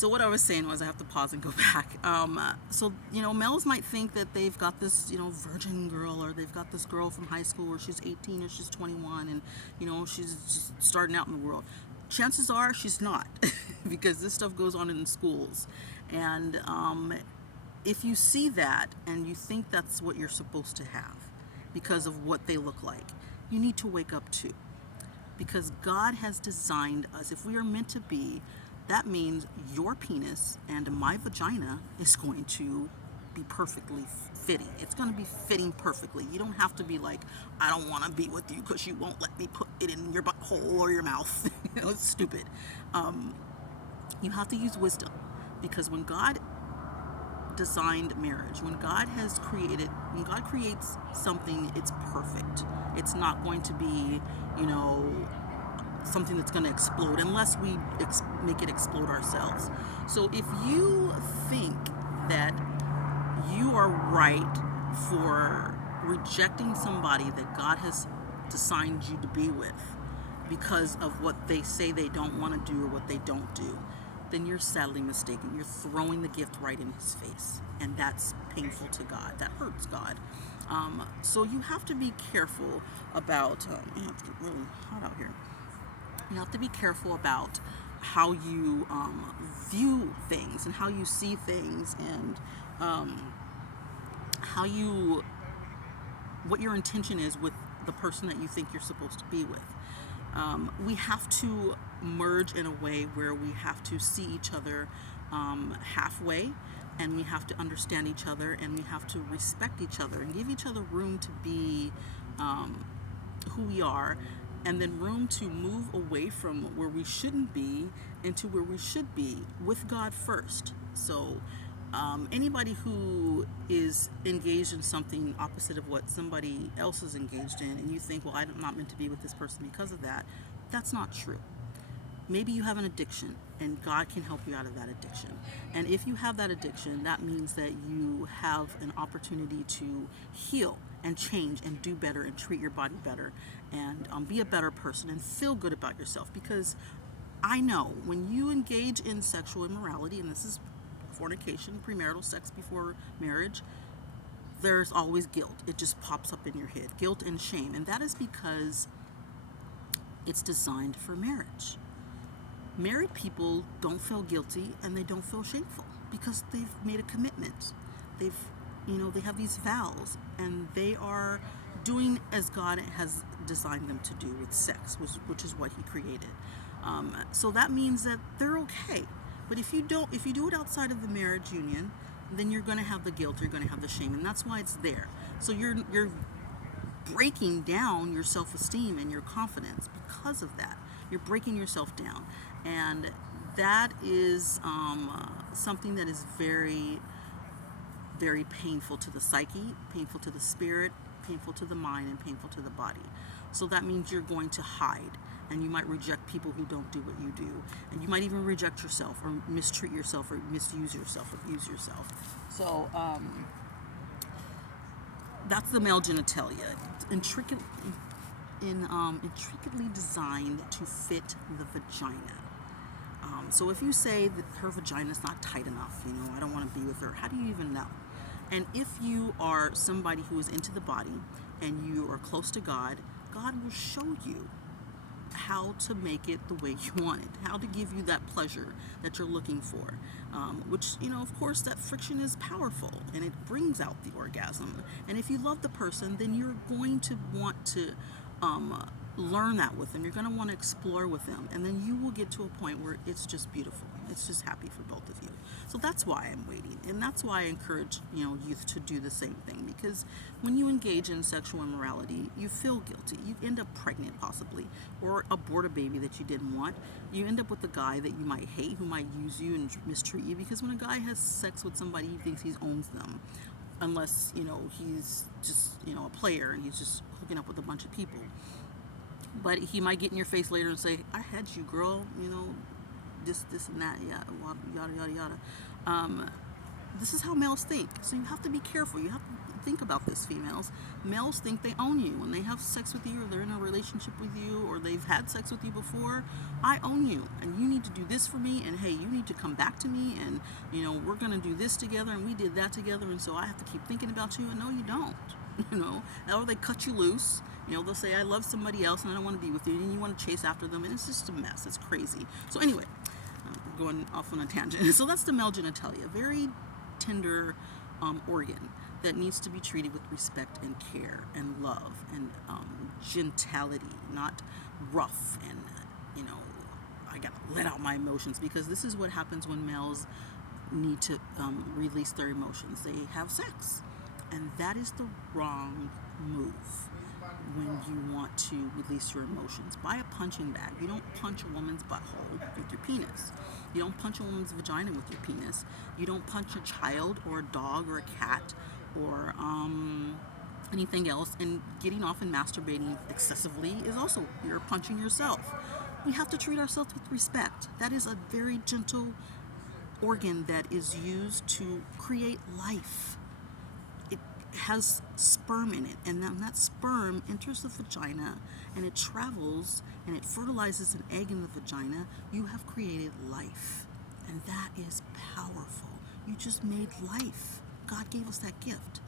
So what I was saying was I have to pause and go back. So males might think that they've got this virgin girl, or they've got this girl from high school where she's 18 or she's 21, and she's just starting out in the world. Chances are she's not, because this stuff goes on in schools, and if you see that and you think that's what you're supposed to have because of what they look like, you need to wake up too, because God has designed us. If we are meant to be, that means your penis and my vagina is going to be perfectly fitting. It's going to be fitting perfectly. You don't have to be like, I don't want to be with you because you won't let me put it in your butthole or your mouth. It's stupid. You have to use wisdom, because when God designed marriage, when God creates something, it's perfect. It's not going to be, something that's going to explode unless we make it explode ourselves. So if you think that you are right for rejecting somebody that God has designed you to be with because of what they say they don't want to do or what they don't do, then you're sadly mistaken. You're throwing the gift right in his face, and that's painful to God. That hurts God. So you have to be careful about, it's getting really hot out here. You have to be careful about how you view things and how you see things, and what your intention is with the person that you think you're supposed to be with. We have to merge in a way where we have to see each other halfway, and we have to understand each other, and we have to respect each other and give each other room to be who we are, and then room to move away from where we shouldn't be into where we should be with God first. So anybody who is engaged in something opposite of what somebody else is engaged in, and you think, well, I'm not meant to be with this person because of that, that's not true. Maybe you have an addiction, and God can help you out of that addiction. And if you have that addiction, that means that you have an opportunity to heal and change and do better and treat your body better, and be a better person and feel good about yourself. Because I know when you engage in sexual immorality, and this is fornication, premarital sex before marriage, there's always guilt. It just pops up in your head, guilt and shame. And that is because it's designed for marriage. Married people don't feel guilty and they don't feel shameful because they've made a commitment. They have these vows, and they are doing as God has designed them to do with sex, which is what he created. So that means that they're okay. But if you do it outside of the marriage union, then you're going to have the guilt, you're going to have the shame, and that's why it's there. So you're breaking down your self-esteem and your confidence because of that. You're breaking yourself down, and that is something that is very, very painful to the psyche, painful to the spirit, painful to the mind, and painful to the body. So that means you're going to hide, and you might reject people who don't do what you do, and you might even reject yourself or mistreat yourself or misuse yourself or abuse yourself. So that's the male genitalia. It's intricately designed to fit the vagina. So if you say that her vagina is not tight enough, I don't want to be with her, how do you even know? And if you are somebody who is into the body and you are close to God, God will show you how to make it the way you want it, how to give you that pleasure that you're looking for, which, of course, that friction is powerful and it brings out the orgasm. And if you love the person, then you're going to want to learn that with them. You're going to want to explore with them, and then you will get to a point where it's just beautiful. It's just happy for both of you. So that's why I'm waiting, and that's why I encourage youth to do the same thing, because when you engage in sexual immorality, you feel guilty. You end up pregnant possibly, or abort a baby that you didn't want. You end up with a guy that you might hate, who might use you and mistreat you, because when a guy has sex with somebody, he thinks he owns them, unless he's just a player and he's just hooking up with a bunch of people. But he might get in your face later and say, I had you, girl, this and that, yeah, yada, yada, yada. This is how males think. So you have to be careful. You have to think about this, females. Males think they own you when they have sex with you, or they're in a relationship with you, or they've had sex with you before. I own you, and you need to do this for me, and hey, you need to come back to me, and we're gonna do this together, and we did that together, and so I have to keep thinking about you. And no, you don't. Or they cut you loose. They'll say, I love somebody else and I don't want to be with you, and you want to chase after them, and it's just a mess. It's crazy. So anyway, going off on a tangent. So that's the male genitalia, very tender organ that needs to be treated with respect and care and love and gentility, not rough and I gotta let out my emotions, because this is what happens when males need to release their emotions. They have sex, and that is the wrong move. When you want to release your emotions, buy a punching bag. You don't punch a woman's butthole with your penis. You don't punch a woman's vagina with your penis. You don't punch a child or a dog or a cat or anything else. And getting off and masturbating excessively is also, you're punching yourself. We have to treat ourselves with respect. That is a very gentle organ that is used to create life. Has sperm in it, and then that sperm enters the vagina and it travels and it fertilizes an egg in the vagina. You have created life, and that is powerful. You just made life. God gave us that gift.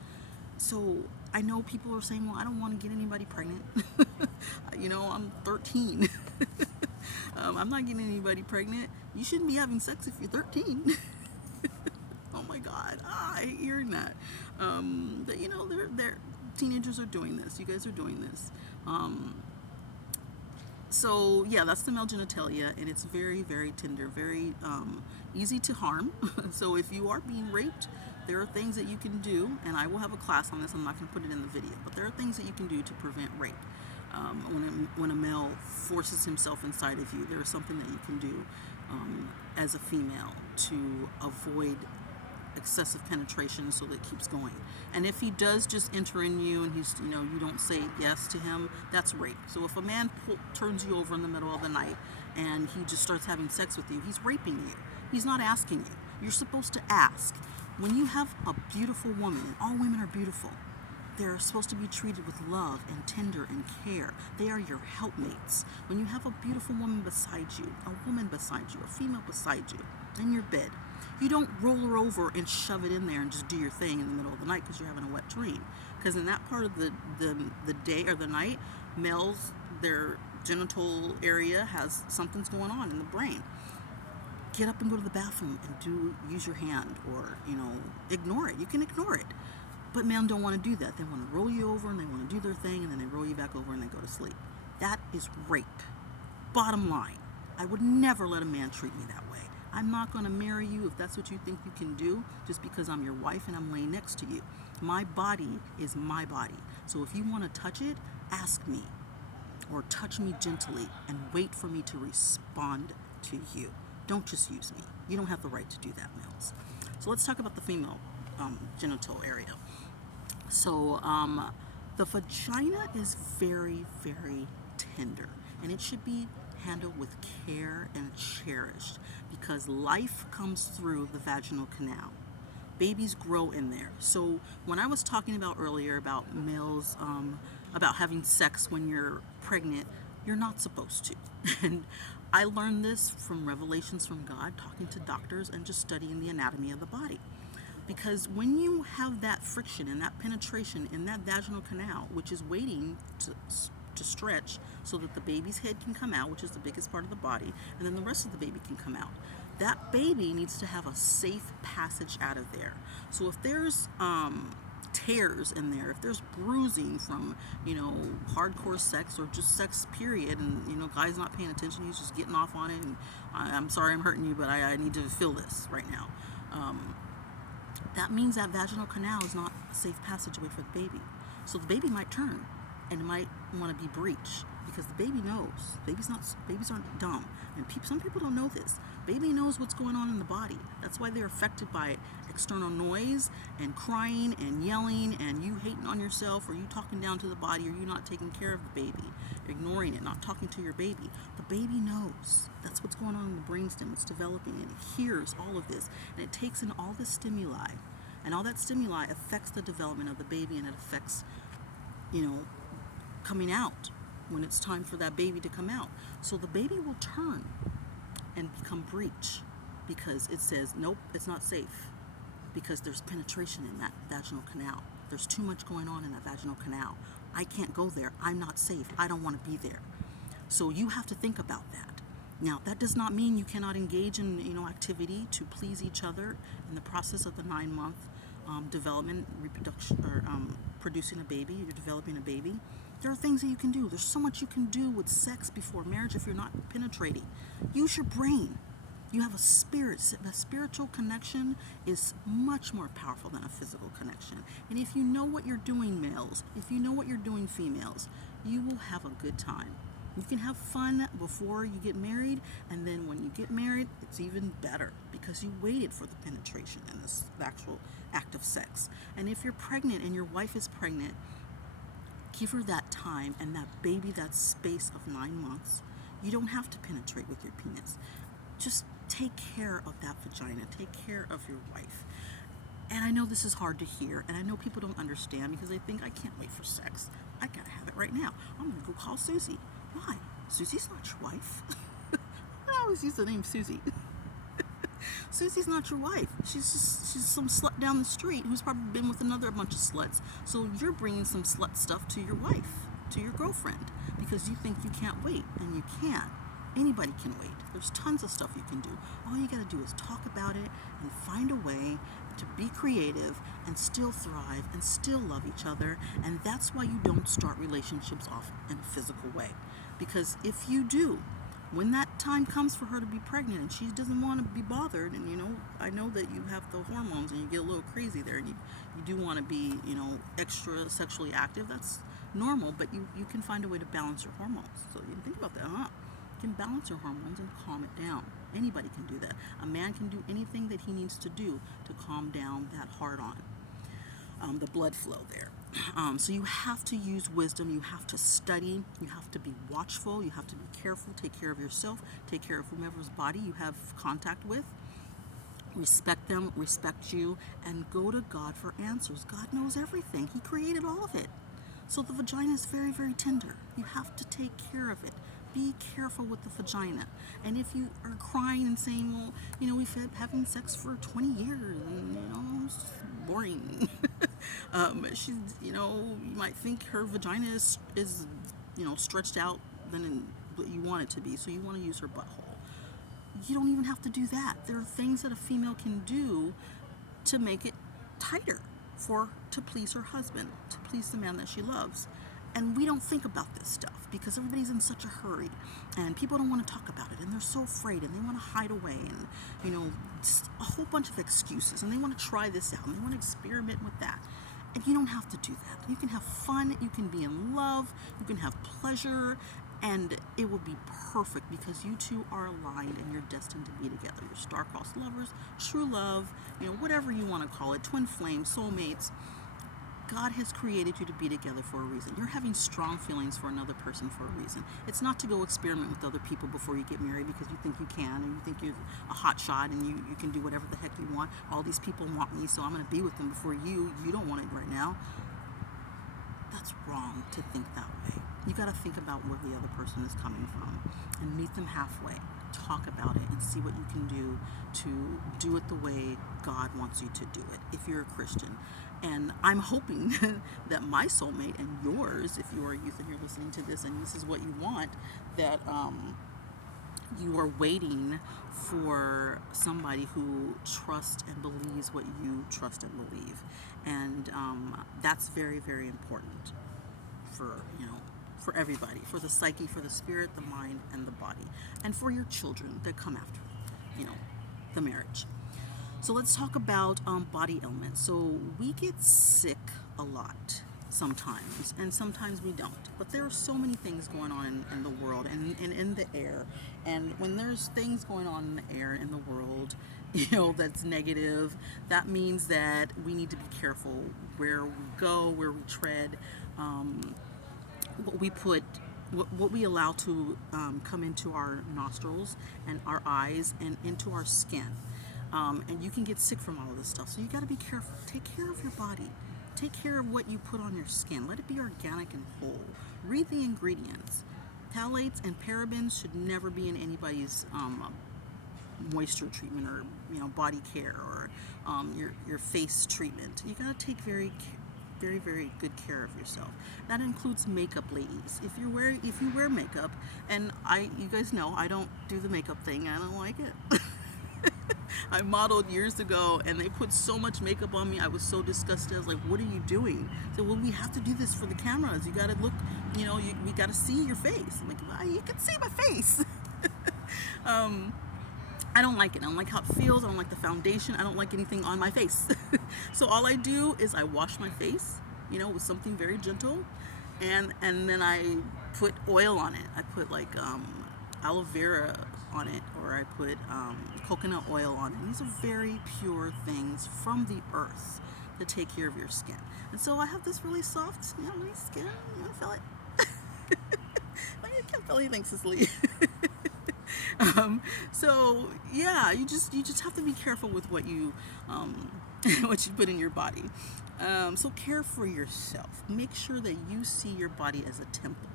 So I know people are saying, well, I don't want to get anybody pregnant. I'm 13. I'm not getting anybody pregnant. You shouldn't be having sex if you're 13. Oh my God, I hate hearing that. But they're teenagers are doing this. You guys are doing this. So yeah, that's the male genitalia, and it's very, very tender, very easy to harm. So if you are being raped, there are things that you can do, and I will have a class on this. I'm not going to put it in the video, but there are things that you can do to prevent rape. When a male forces himself inside of you, there is something that you can do as a female to avoid excessive penetration, so that it keeps going. And if he does just enter in you and he's you don't say yes to him, that's rape. So if a man turns you over in the middle of the night and he just starts having sex with you, he's raping you. He's not asking you. You're supposed to ask. When you have a beautiful woman, and all women are beautiful, they're supposed to be treated with love and tender and care. They are your helpmates. When you have a beautiful woman beside you, a woman beside you, a female beside you in your bed, you don't roll her over and shove it in there and just do your thing in the middle of the night because you're having a wet dream. Because in that part of the day or the night, males, their genital area has something's going on in the brain. Get up and go to the bathroom and use your hand, or ignore it. You can ignore it. But men don't want to do that. They want to roll you over and they want to do their thing, and then they roll you back over and they go to sleep. That is rape. Bottom line, I would never let a man treat me that way. I'm not going to marry you if that's what you think you can do, just because I'm your wife and I'm laying next to you. My body is my body. So if you want to touch it, ask me, or touch me gently and wait for me to respond to you. Don't just use me. You don't have the right to do that, males. So let's talk about the female genital area. So the vagina is very, very tender, and it should be handled with care and cherished, because life comes through the vaginal canal. Babies grow in there. So when I was talking about earlier about males, about having sex when you're pregnant, you're not supposed to. And I learned this from revelations from God, talking to doctors and just studying the anatomy of the body. Because when you have that friction and that penetration in that vaginal canal, which is waiting to stretch so that the baby's head can come out, which is the biggest part of the body, and then the rest of the baby can come out, that baby needs to have a safe passage out of there. So if there's tears in there, if there's bruising from hardcore sex or just sex period, and guy's not paying attention, he's just getting off on it, and I'm sorry I'm hurting you, but I need to feel this right now, that means that vaginal canal is not a safe passageway for the baby. So the baby might turn and it might want to be breached, because the baby knows. Babies aren't dumb, and some people don't know this. Baby knows what's going on in the body. That's why they're affected by external noise and crying and yelling and you hating on yourself, or you talking down to the body, or you not taking care of the baby, ignoring it, not talking to your baby. The baby knows. That's what's going on in the brainstem. It's developing, and it hears all of this, and it takes in all this stimuli. and all that stimuli affects the development of the baby, and it affects, you know, coming out when it's time for that baby to come out. So the baby will turn and become breech because it says, nope, it's not safe, because there's penetration in that vaginal canal. There's too much going on in that vaginal canal. I can't go there. I'm not safe. I don't want to be there. So you have to think about that. Now, that does not mean you cannot engage in, activity to please each other in the process of the 9-month development, reproduction, or producing a baby. You're developing a baby. There are things that you can do. There's so much you can do with sex before marriage if you're not penetrating. Use your brain. You have a spirit. The spiritual connection is much more powerful than a physical connection. And if you know what you're doing, males, if you know what you're doing, females, you will have a good time. You can have fun before you get married, and then when you get married, it's even better because you waited for the penetration and the actual act of sex. And if you're pregnant and your wife is pregnant, give her that time and that baby that space of 9 months. You don't have to penetrate with your penis. Just take care of that vagina. Take care of your wife. And I know this is hard to hear, and I know people don't understand because they think, I can't wait for sex. I gotta have it right now. I'm gonna go call Susie. Why? Susie's not your wife. I always use the name Susie. Susie's not your wife. She's some slut down the street who's probably been with another bunch of sluts. So you're bringing some slut stuff to your wife, to your girlfriend, because you think you can't wait, and you can. Anybody can wait. There's tons of stuff you can do. All you gotta do is talk about it and find a way to be creative and still thrive and still love each other. And that's why you don't start relationships off in a physical way. Because if you do, when that time comes for her to be pregnant and she doesn't want to be bothered, and I know that you have the hormones and you get a little crazy there, and you do want to be, extra sexually active. That's normal, but you can find a way to balance your hormones. So you think about that, huh? You can balance your hormones and calm it down. Anybody can do that. A man can do anything that he needs to do to calm down that hard-on, the blood flow there. So you have to use wisdom. You have to study. You have to be watchful. You have to be careful. Take care of yourself. Take care of whomever's body you have contact with. Respect them, respect you, and go to God for answers. God knows everything. He created all of it. So the vagina is very, very tender. You have to take care of it. Be careful with the vagina. And if you are crying and saying, well, we've been having sex for 20 years and, it's boring. She's, you might think her vagina is stretched out than what you want it to be. So you want to use her butthole. You don't even have to do that. There are things that a female can do to make it tighter to please her husband, to please the man that she loves. And we don't think about this stuff because everybody's in such a hurry and people don't want to talk about it, and they're so afraid, and they want to hide away, and just a whole bunch of excuses, and they want to try this out and they want to experiment with that. And you don't have to do that. You can have fun, you can be in love, you can have pleasure, and it will be perfect because you two are aligned and you're destined to be together. You're star-crossed lovers, true love, whatever you want to call it, twin flames, soulmates. God has created you to be together for a reason. You're having strong feelings for another person for a reason. It's not to go experiment with other people before you get married because you think you can, and you think you're a hot shot and you can do whatever the heck you want. All these people want me, so I'm going to be with them before you don't want it right now. That's wrong to think that way. You got to think about where the other person is coming from and meet them halfway. Talk about it and see what you can do to do it the way God wants you to do it if you're a Christian. And I'm hoping that my soulmate and yours, if you are a youth and you're listening to this and this is what you want, that you are waiting for somebody who trusts and believes what you trust and believe. And that's very, very important for everybody, for the psyche, for the spirit, the mind, and the body, and for your children that come after, the marriage. So let's talk about body ailments. So we get sick a lot sometimes, and sometimes we don't. But there are so many things going on in the world and in the air. And when there's things going on in the air, in the world, that's negative, that means that we need to be careful where we go, where we tread, what we put, what we allow to come into our nostrils and our eyes and into our skin. And you can get sick from all of this stuff. So you got to be careful. Take care of your body. Take care of what you put on your skin. Let it be organic and whole. Read the ingredients. Phthalates and parabens should never be in anybody's moisture treatment, or body care, or your face treatment. You got to take very good care of yourself. That includes makeup, ladies. If you wear makeup, and you guys know I don't do the makeup thing. I don't like it. I modeled years ago, and they put so much makeup on me. I was so disgusted. I was like, "What are you doing?" So, well, we have to do this for the cameras. You got to look. We got to see your face. I'm like, well, you can see my face. I don't like it. I don't like how it feels. I don't like the foundation. I don't like anything on my face. So all I do is I wash my face, with something very gentle, and then I put oil on it. I put like aloe vera on it, or I put coconut oil on it. These are very pure things from the earth to take care of your skin. And so I have this really soft, nice skin. You want to feel it? I can't feel anything, Cicely. So yeah, you just have to be careful with what you what you put in your body. So care for yourself. Make sure that you see your body as a temple.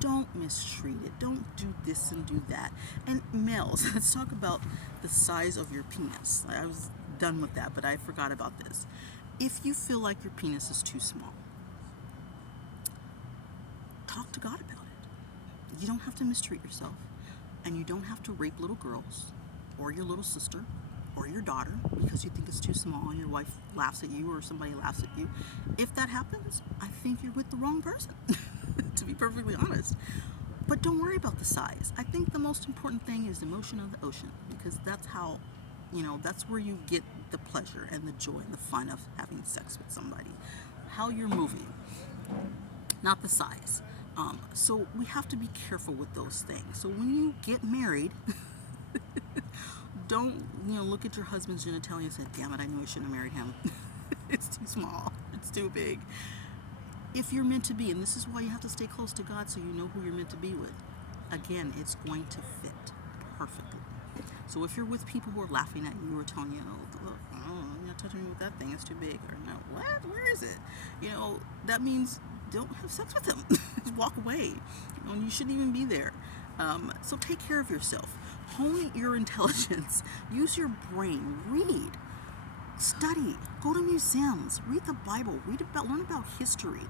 Don't mistreat it. Don't do this and do that. And males, let's talk about the size of your penis. I was done with that, but I forgot about this. If you feel like your penis is too small, talk to God about it. You don't have to mistreat yourself. And you don't have to rape little girls, or your little sister, or your daughter, because you think it's too small and your wife laughs at you, or somebody laughs at you. If that happens, I think you're with the wrong person, to be perfectly honest. But don't worry about the size. I think the most important thing is the motion of the ocean, because that's how, that's where you get the pleasure and the joy and the fun of having sex with somebody. How you're moving, not the size. So we have to be careful with those things. So when you get married, don't look at your husband's genitalia and say, "Damn it, I knew I shouldn't have married him. It's too small. It's too big." If you're meant to be, and this is why you have to stay close to God, so you know who you're meant to be with. Again, it's going to fit perfectly. So if you're with people who are laughing at you or telling you, you're not touching me with that thing, it's too big, or no, what? Where is it? That means don't have sex with them. Just walk away. You shouldn't even be there. So take care of yourself. Hone your intelligence. Use your brain. Read. Study. Go to museums. Read the Bible. Learn about history.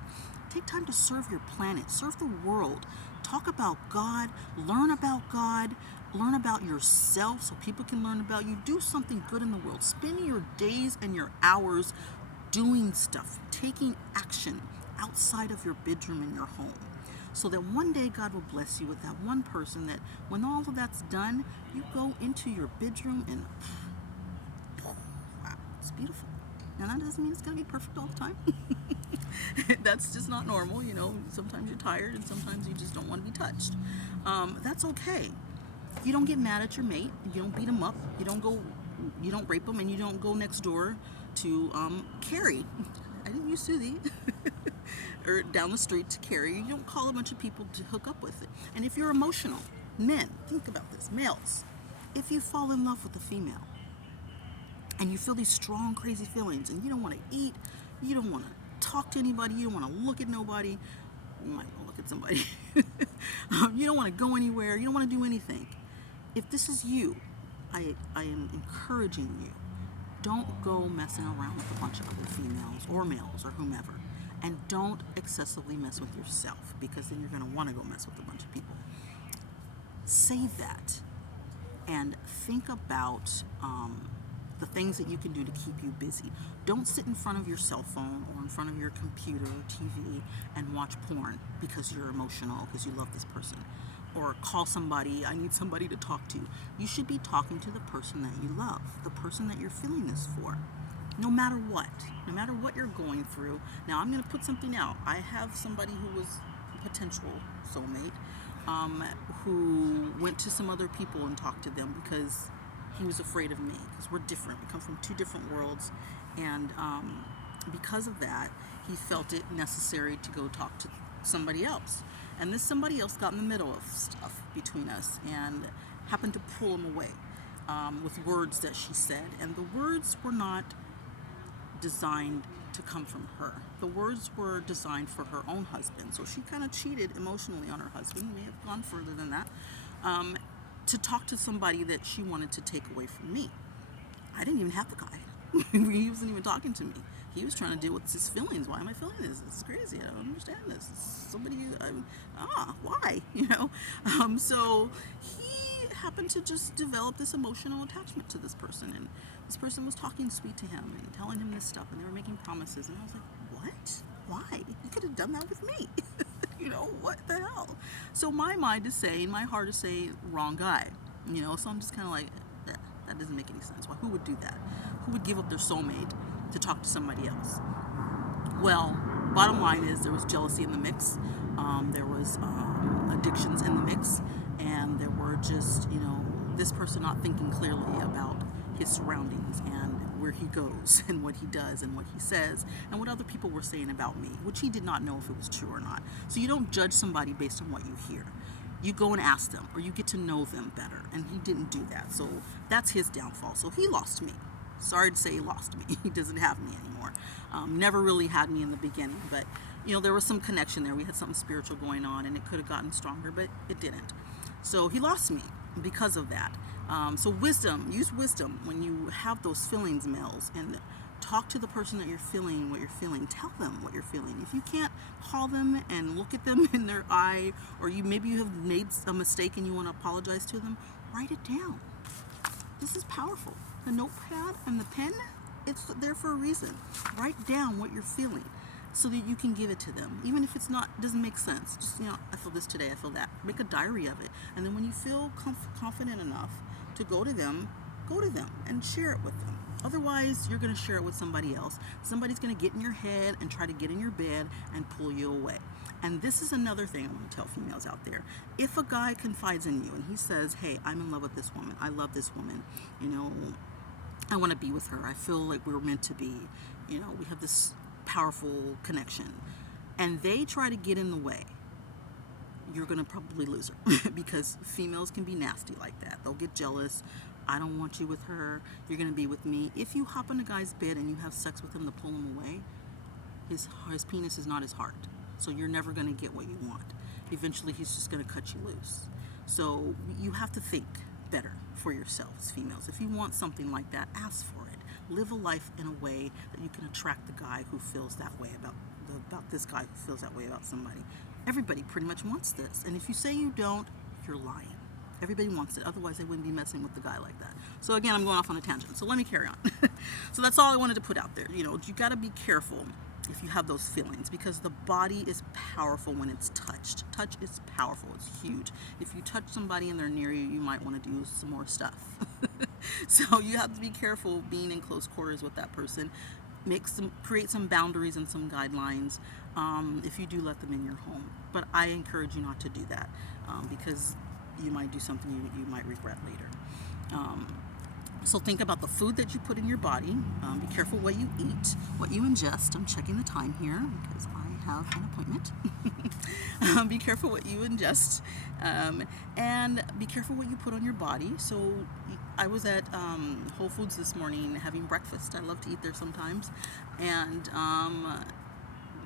Take time to serve your planet. Serve the world. Talk about God. Learn about God. Learn about yourself so people can learn about you. Do something good in the world. Spend your days and your hours doing stuff, taking action outside of your bedroom in your home, so that one day God will bless you with that one person that when all of that's done, you go into your bedroom and wow, it's beautiful. Now that doesn't mean it's going to be perfect all the time. That's just not normal. Sometimes you're tired and sometimes you just don't want to be touched. That's okay. You don't get mad at your mate. You don't beat him up. You don't rape him, and you don't go next door to Carrie. I didn't use Susie. Or down the street to Carrie. You don't call a bunch of people to hook up with it. And if you're emotional, men, think about this, males, if you fall in love with a female and you feel these strong, crazy feelings, and you don't want to eat, you don't want to talk to anybody, you don't want to look at nobody, you might look at somebody, you don't want to go anywhere, you don't want to do anything. If this is you, I am encouraging you, don't go messing around with a bunch of other females or males or whomever. And don't excessively mess with yourself, because then you're going to want to go mess with a bunch of people. Save that and think about the things that you can do to keep you busy. Don't sit in front of your cell phone or in front of your computer or TV and watch porn because you're emotional, because you love this person. Or call somebody, I need somebody to talk to. You should be talking to the person that you love, the person that you're feeling this for. No matter what you're going through. Now, I'm going to put something out. I have somebody who was a potential soulmate who went to some other people and talked to them because he was afraid of me, because we're different. We come from two different worlds. And because of that, he felt it necessary to go talk to somebody else. And this somebody else got in the middle of stuff between us and happened to pull him away. with words that she said, and the words were not designed to come from her. The words were designed for her own husband. So she kind of cheated emotionally on her husband, may have gone further than that, to talk to somebody that she wanted to take away from me. I didn't even have the guy. He wasn't even talking to me. He was trying to deal with his feelings. Why am I feeling this? It's crazy. I don't understand this. Somebody, why? So he happened to just develop this emotional attachment to this person, and this person was talking sweet to him and telling him this stuff, and they were making promises, and I was like, what? Why? You could have done that with me. What the hell? So my mind is saying, my heart is saying, wrong guy. So I'm just kind of like, that doesn't make any sense. Why? Who would do that? Who would give up their soulmate to talk to somebody else? Well, bottom line is there was jealousy in the mix. There was addictions in the mix, and there were just, this person not thinking clearly about his surroundings and where he goes and what he does and what he says and what other people were saying about me, which he did not know if it was true or not. So you don't judge somebody based on what you hear. You go and ask them, or you get to know them better, and he didn't do that. So that's his downfall. So he lost me. Sorry to say he lost me. He doesn't have me anymore. Never really had me in the beginning, but there was some connection there. We had something spiritual going on, and it could have gotten stronger, but it didn't. So he lost me because of that. So use wisdom when you have those feelings, males, and talk to the person that you're feeling what you're feeling. Tell them what you're feeling. If you can't call them and look at them in their eye, or maybe you have made a mistake and you want to apologize to them, write it down. This is powerful. The notepad and the pen, it's there for a reason. Write down what you're feeling so that you can give it to them. Even if doesn't make sense. Just, I feel this today, I feel that. Make a diary of it. And then when you feel confident enough to go to them and share it with them. Otherwise, you're going to share it with somebody else. Somebody's going to get in your head and try to get in your bed and pull you away. And this is another thing I want to tell females out there. If a guy confides in you and he says, hey, I'm in love with this woman. I love this woman. I want to be with her. I feel like we're meant to be. We have this powerful connection. And they try to get in the way. You're going to probably lose her because females can be nasty like that. They'll get jealous. I don't want you with her. You're going to be with me. If you hop in a guy's bed and you have sex with him to pull him away, his penis is not his heart. So you're never going to get what you want. Eventually, he's just going to cut you loose. So you have to think better for yourselves, females. If you want something like that, ask for it. Live a life in a way that you can attract the guy who feels that way about this guy who feels that way about somebody. Everybody pretty much wants this. And if you say you don't, you're lying. Everybody wants it. Otherwise, they wouldn't be messing with the guy like that. So again, I'm going off on a tangent. So let me carry on. So that's all I wanted to put out there. You got to be careful if you have those feelings, because the body is powerful when it's touched. Touch is powerful. It's huge. If you touch somebody and they're near you, you might want to do some more stuff. So you have to be careful being in close quarters with that person. Create some boundaries and some guidelines if you do let them in your home. But I encourage you not to do that because you might do something you might regret later. So think about the food that you put in your body. Be careful what you eat, what you ingest. I'm checking the time here because I have an appointment. Be careful what you ingest, and be careful what you put on your body. So I was at Whole Foods this morning having breakfast. I love to eat there sometimes, and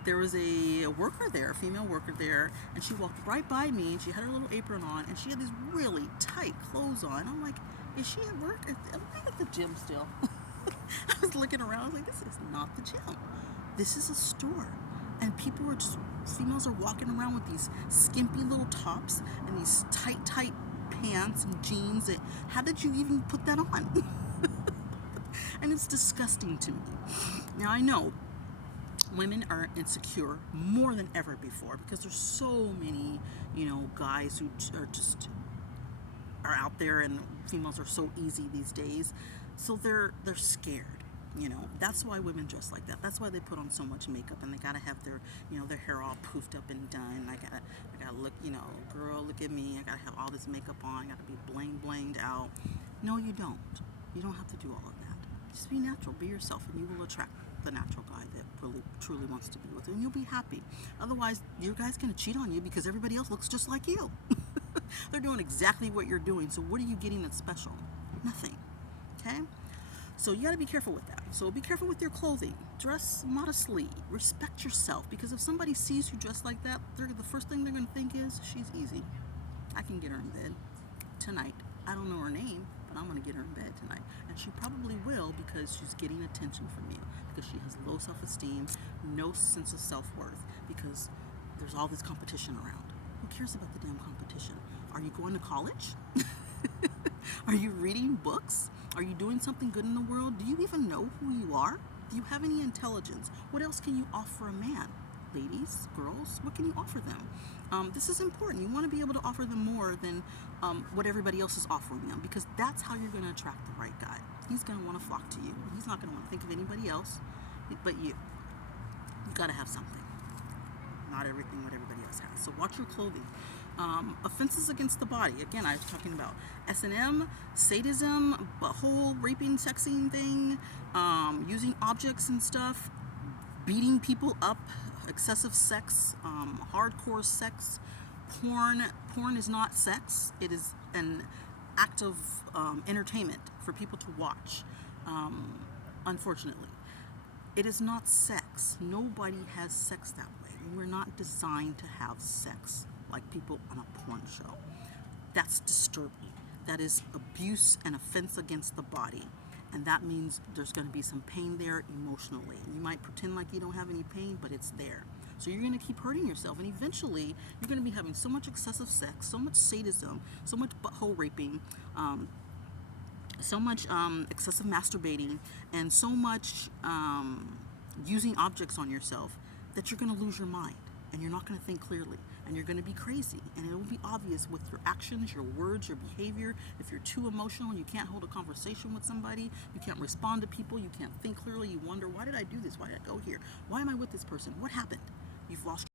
there was a worker there, a female worker there, and she walked right by me, and she had her little apron on, and she had these really tight clothes on. I'm like, is she at work? Am I at the gym still? I was looking around, I was like, this is not the gym. This is a store. And females are walking around with these skimpy little tops and these tight pants and jeans. How did you even put that on? And it's disgusting to me. Now, I know women are insecure more than ever before because there's so many, guys who are out there, and females are so easy these days. So they're scared. That's why women dress like that. That's why they put on so much makeup, and they gotta have their hair all poofed up and done. I gotta look, girl, look at me. I gotta have all this makeup on. I gotta be blinged out. No, you don't. You don't have to do all of that. Just be natural. Be yourself, and you will attract the natural guy that really truly wants to be with you, and you'll be happy. Otherwise, your guy's gonna cheat on you because everybody else looks just like you. They're doing exactly what you're doing. So what are you getting that's special? Nothing. Okay? So you got to be careful with that. So be careful with your clothing. Dress modestly. Respect yourself, because if somebody sees you dressed like that, the first thing they're going to think is, she's easy. I can get her in bed tonight. I don't know her name, but I'm going to get her in bed tonight. And she probably will, because she's getting attention from you, because she has low self-esteem, no sense of self-worth, because there's all this competition around. Who cares about the damn competition? Are you going to college? Are you reading books? Are you doing something good in the world? Do you even know who you are? Do you have any intelligence? What else can you offer a man? Ladies, girls, what can you offer them? This is important. You want to be able to offer them more than what everybody else is offering them, because that's how you're going to attract the right guy. He's going to want to flock to you. He's not going to want to think of anybody else but you. You got to have something. Not everything what everybody else has. So watch your clothing. Offenses against the body. Again, I was talking about S&M, sadism, butthole raping, sexing thing, using objects and stuff, beating people up, excessive sex, hardcore sex, porn. Porn is not sex. It is an act of entertainment for people to watch. Unfortunately, it is not sex. Nobody has sex that way. We're not designed to have sex like people on a porn show. That's disturbing. That is abuse and offense against the body. And that means there's going to be some pain there emotionally. You might pretend like you don't have any pain, but it's there. So you're going to keep hurting yourself, and eventually you're going to be having so much excessive sex, so much sadism, so much butthole raping, so much excessive masturbating, and so much using objects on yourself, that you're going to lose your mind, and you're not going to think clearly, and you're going to be crazy, and it will be obvious with your actions, your words, your behavior. If you're too emotional, you can't hold a conversation with somebody, you can't respond to people, you can't think clearly, you wonder, why did I do this? Why did I go here? Why am I with this person? What happened? You've lost